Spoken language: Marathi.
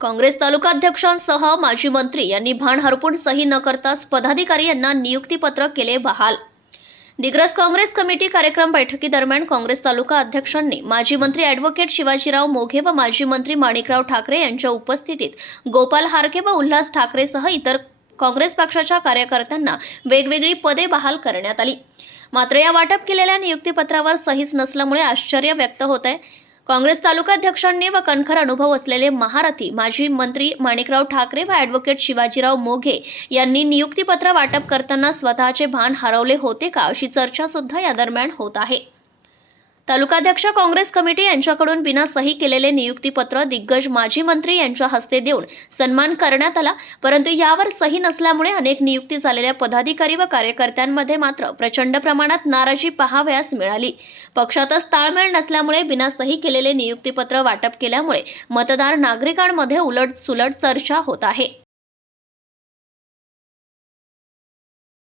काँग्रेस तालुकाध्यक्षांसह माजी मंत्री यांनी भान हरपून सही न करताच पदाधिकारी यांना नियुक्तीपत्र केले बहाल. दिग्रस काँग्रेस कमिटी कार्यक्रम बैठकीदरम्यान काँग्रेस तालुका अध्यक्षांनी माजी मंत्री ॲडव्होकेट शिवाजीराव मोघे व माजी मंत्री माणिकराव ठाकरे यांच्या उपस्थितीत गोपाल हारके व उल्हास ठाकरेसह इतर काँग्रेस पक्षाच्या कार्यकर्त्यांना वेगवेगळी पदे बहाल करण्यात आली. मात्र या वाटप केलेल्या नियुक्तीपत्रावर सहीच नसल्यामुळे आश्चर्य व्यक्त होत आहे काँग्रेस तालुकाध्यक्षांनी व कणखर अनुभव असलेले महारथी माजी मंत्री माणिकराव ठाकरे व ॲडव्होकेट शिवाजीराव मोघे यांनी नियुक्तीपत्र वाटप करताना स्वतःचे भान हरवले होते का अशी चर्चा सुद्धा या दरम्यान होत आहे. तालुकाध्यक्ष काँग्रेस कमिटी यांच्याकडून बिना सही केलेले नियुक्तीपत्र दिग्गज माजी मंत्री यांच्या हस्ते देऊन सन्मान करण्यात आला. परंतु यावर सही नसल्यामुळे अनेक नियुक्ती झालेल्या पदाधिकारी व कार्यकर्त्यांमध्ये मात्र प्रचंड प्रमाणात नाराजी पाहावयास मिळाली. पक्षातच ताळमेळ नसल्यामुळे बिना सही केलेले नियुक्तीपत्र वाटप केल्यामुळे मतदार नागरिकांमध्ये उलट सुलट चर्चा होत आहे.